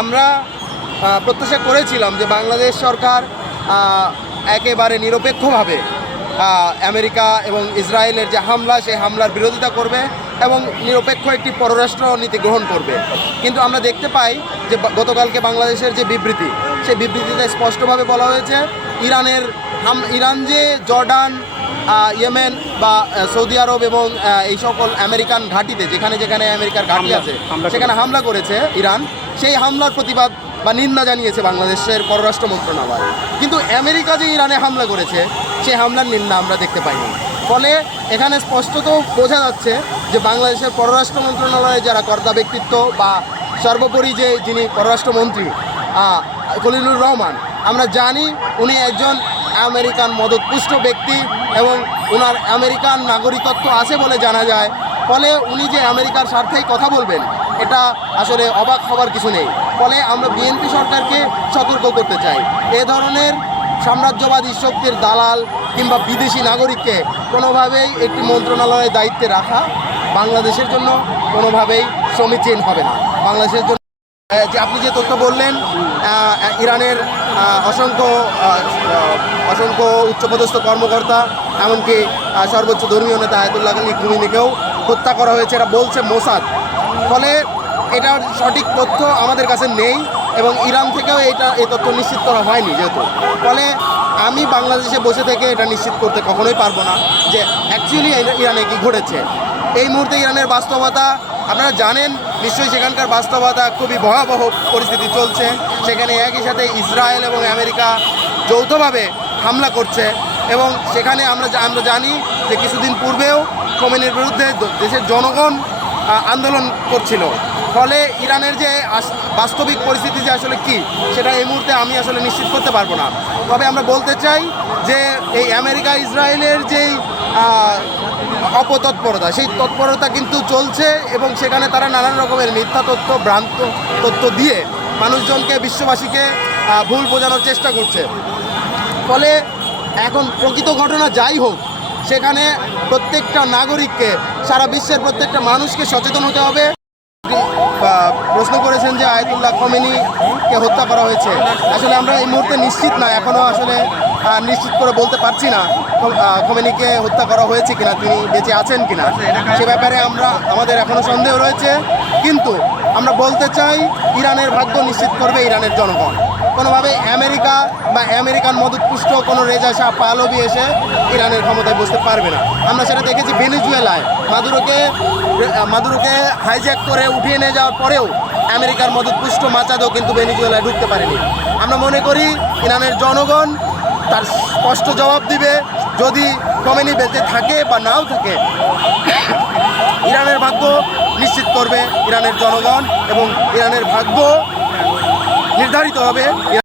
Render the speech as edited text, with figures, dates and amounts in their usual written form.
আমরা প্রত্যাশা করেছিলাম যে বাংলাদেশ সরকার একেবারে নিরপেক্ষভাবে আমেরিকা এবং ইসরায়েলের যে হামলা সেই হামলার বিরোধিতা করবে এবং নিরপেক্ষ একটি পররাষ্ট্র নীতি গ্রহণ করবে। কিন্তু আমরা দেখতে পাই যে গতকালকে বাংলাদেশের যে বিবৃতি, সেই বিবৃতিতে স্পষ্টভাবে বলা হয়েছে ইরান যে জর্ডান, ইয়েমেন বা সৌদি আরব এবং এই সকল আমেরিকান ঘাঁটিতে যেখানে যেখানে আমেরিকার ঘাঁটি আছে সেখানে হামলা করেছে ইরান, সেই হামলার প্রতিবাদ বা নিন্দা জানিয়েছে বাংলাদেশের পররাষ্ট্র মন্ত্রণালয়। কিন্তু আমেরিকা যে ইরানে হামলা করেছে সেই হামলার নিন্দা আমরা দেখতে পাইনি। ফলে এখানে স্পষ্টত বোঝা যাচ্ছে যে বাংলাদেশের পররাষ্ট্র মন্ত্রণালয়ে যারা কর্তা ব্যক্তিত্ব বা সর্বোপরি যিনি পররাষ্ট্রমন্ত্রী খলিলুর রহমান, আমরা জানি উনি একজন আমেরিকান মদতপুষ্ট ব্যক্তি এবং ওনার আমেরিকান নাগরিকত্ব আছে বলে জানা যায়। ফলে উনি যে আমেরিকার স্বার্থেই কথা বলবেন এটা আসলে অবাক হবার কিছু নেই। ফলে আমরা বিএনপি সরকারকে সতর্ক করতে চাই, এ ধরনের সাম্রাজ্যবাদী শক্তির দালাল কিংবা বিদেশি নাগরিককে কোনোভাবেই একটি মন্ত্রণালয়ের দায়িত্বে রাখা বাংলাদেশের জন্য কোনোভাবেই সমীচীন হবে না। বাংলাদেশের জন্য যে আপনি যে তথ্য বললেন, ইরানের অসংখ্য উচ্চপদস্থ কর্মকর্তা এমনকি সর্বোচ্চ ধর্মীয় নেতা আয়াতুল্লাহ আলী খুমেনিকেও হত্যা করা হয়েছে, এটা বলছে মোসাদ। ফলে এটার সঠিক তথ্য আমাদের কাছে নেই এবং ইরান থেকেও এই তথ্য নিশ্চিত করা হয়নি যেহেতু। ফলে আমি বাংলাদেশে বসে থেকে এটা নিশ্চিত করতে কখনোই পারবো না যে অ্যাকচুয়ালি ইরানে কি ঘটেছে। এই মুহূর্তে ইরানের বাস্তবতা আপনারা জানেন নিশ্চয়ই, সেখানকার বাস্তবতা খুবই ভয়াবহ পরিস্থিতি চলছে। সেখানে একই সাথে ইসরায়েল এবং আমেরিকা যৌথভাবে হামলা করছে এবং সেখানে আমরা জানি যে কিছুদিন পূর্বেও খোমেনির বিরুদ্ধে দেশের জনগণ আন্দোলন করছিল। ফলে ইরানের যে বাস্তবিক পরিস্থিতি যে আসলে কি সেটা এই মুহূর্তে আমি আসলে নিশ্চিত করতে পারবো না। তবে আমরা বলতে চাই যে এই আমেরিকা ইসরায়েলের যেই অপতৎপরতা, সেই তৎপরতা কিন্তু চলছে এবং সেখানে তারা নানান রকমের মিথ্যা তথ্য, ভ্রান্ত তথ্য দিয়ে মানুষজনকে, বিশ্ববাসীকে ভুল বোঝানোর চেষ্টা করছে। ফলে এখন প্রকৃত ঘটনা যাই হোক, সেখানে প্রত্যেকটা নাগরিককে, সারা বিশ্বের প্রত্যেকটা মানুষকে সচেতন হতে হবে। প্রশ্ন করেছেন যে আয়াতুল্লাহ খোমেনিকে হত্যা করা হয়েছে, আসলে আমরা এই মুহূর্তে নিশ্চিত না, এখনও আসলে নিশ্চিত করে বলতে পারছি না খোমেনিকে হত্যা করা হয়েছে কিনা, তিনি বেঁচে আছেন কিনা, সে ব্যাপারে আমাদের এখনও সন্দেহ রয়েছে। কিন্তু আমরা বলতে চাই ইরানের ভাগ্য নিশ্চিত করবে ইরানের জনগণ। কোনোভাবে আমেরিকা বা আমেরিকান মদতপুষ্ট কোনো রেজা শাহ পাহলভি এসে ইরানের ক্ষমতায় বসতে পারবে না। আমরা সেটা দেখেছি ভেনেজুয়েলায়, মাদুরোকে হাইজ্যাক করে উঠিয়ে নিয়ে যাওয়ার পরেও আমেরিকার মদতপুষ্ট মাচাদও কিন্তু ভেনেজুয়েলায় ঢুকতে পারেনি। আমরা মনে করি ইরানের জনগণ তার স্পষ্ট জবাব দিবে। যদি খোমেনি বেঁচে থাকে বা নাও থাকে, ইরানের ভাগ্য নিশ্চিত করবে ইরানের জনগণ এবং ইরানের ভাগ্য নির্ধারিত হবে।